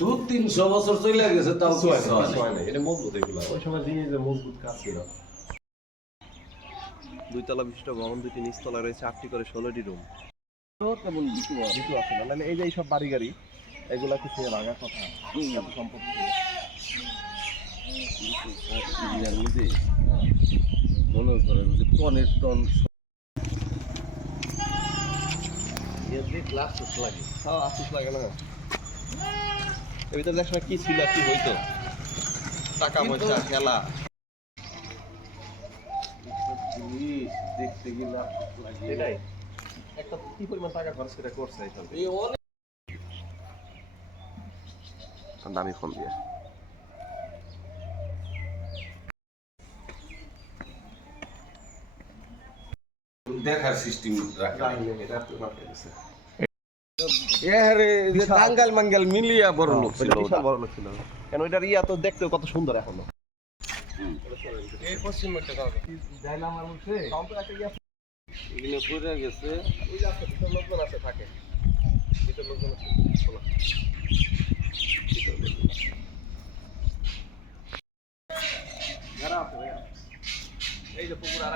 দু তিনশো বছর চলে গেছে তাও কিছু হয় না। এটা মজবুত এগুলা। ওই সময় জিনিস যে মজবুত কাজ ছিল। দুইতলা বিশিষ্ট ভবন দুইটি নিচতলা রয়েছে আটটি করে ষোলোটি রুম। তেমন কিছু কিছু আছে না? নাহলে এই যে এইসব বাড়ি গাড়ি এগুলা কিছু ভাঙার কথা। সম্পত্তি। মনে করেন যে টনের টন ক্লাস লাগে হ্যাঁ আসিস লাগে না? এর ভিতরে দেখ কি ছিল কি হইতো। টাকা পয়সা খেলা। দেখতে গেলে আফসোস একটা কি পরিমাণ টাকা খরচ করে করছে এখান থেকে? এই অনেক দামি ফোন দিয়ে। দেখার সিস্টেম রাখা। এটা। এহারে যে। টাঙ্গাল মাঙ্গাল মিলিয়া বড় লোক ছিল বিশাল বড় লোক ছিল। কেন ওইটার ইয়া তো দেখতে কত সুন্দর এখনও। এই পশ্চিম কাউকে বলছে একটা ইয়া এগুলো পড়ে গেছে। ওই যে আছে ভিতর লোকজন আছে থাকে ভিতর লোকজন আছে শোনা ভিতর লোকজন আছে। যারা আছে এই যে পুকুর আর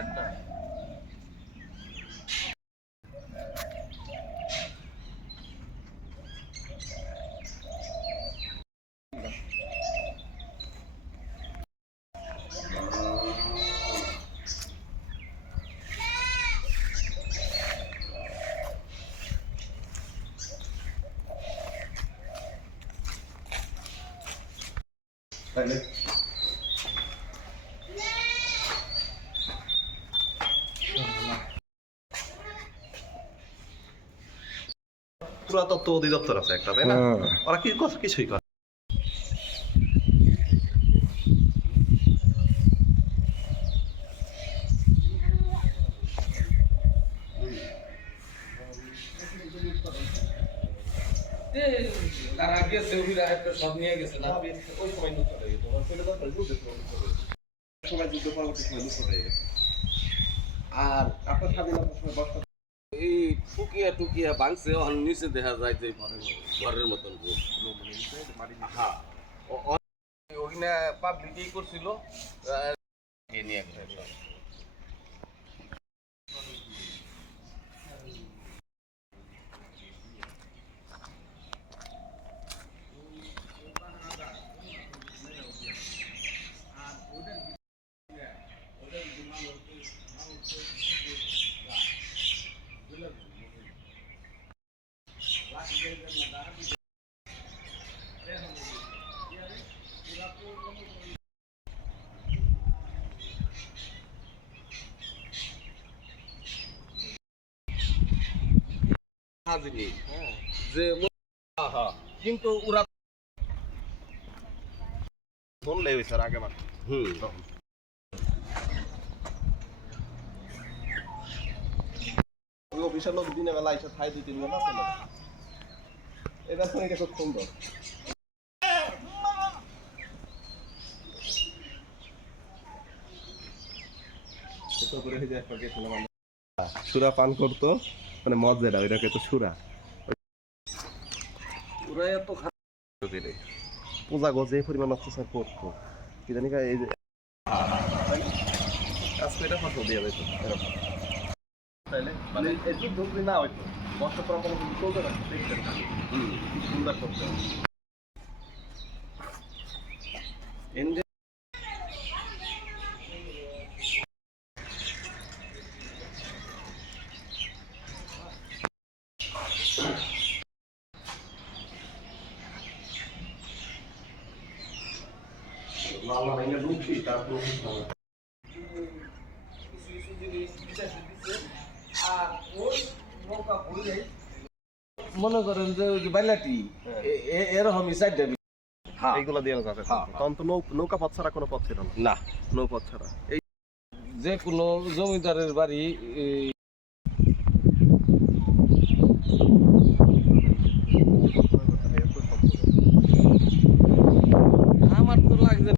তাইলে পুরাতত্ত্ব অধিদপ্তর আছে একটা তাই না? ওরা কি কিছুই করে তারা গেছে ওরা একটা সব নিয়ে গেছে না ওই সময় লুট করে গেছে যুদ্ধ পরবর্তী সময় করে গেছে আর আপনার স্বাধীনতার সময় বর্ষা এই টুকিয়া টুকিয়া ভাঙছে ওখান নিচে দেখা যায় যে ঘরের মতন। হ্যাঁ ও- ও- ওখানে পাবলিক করছিল নিয়ে হাজিরি। যে হ্যাঁ, হ্যাঁ। কিন্তু ওরা শুনলে স্যার আগে হুম। অফিসের লোক দিনের বেলা এসে খাই দুই তিন ঘণ্টা ফোন এটা খুব সুন্দর। সুরা পান করতো মানে মদ যেটা ওইটাকে তো সুরা। ওরা এত খারাপ। পূজা গজে পরিমাণ অত্যাচার করতো। কি জানি এই যে আজকে এটা ফসল দিয়ে এরকম। তাইলে মানে যুদ্ধ যদি না হইতো বর্ষা পর কোনো কিছু চলতে না দেখতেন সুন্দর করতে এমনি লাল ঢুকছি তারপর মনে করেন যে ওই যে বাইলাটি এ- এ- এরকমই চারটা হ্যাঁ। এইগুলা দিয়ে যাবে। হ্যাঁ, তখন তো নৌ- নৌকা পথ ছাড়া কোনো পথ ছিল না। না। নৌ পথ ছাড়া। এই যে কোনো জমিদারের বাড়ি আমার তো লাগছে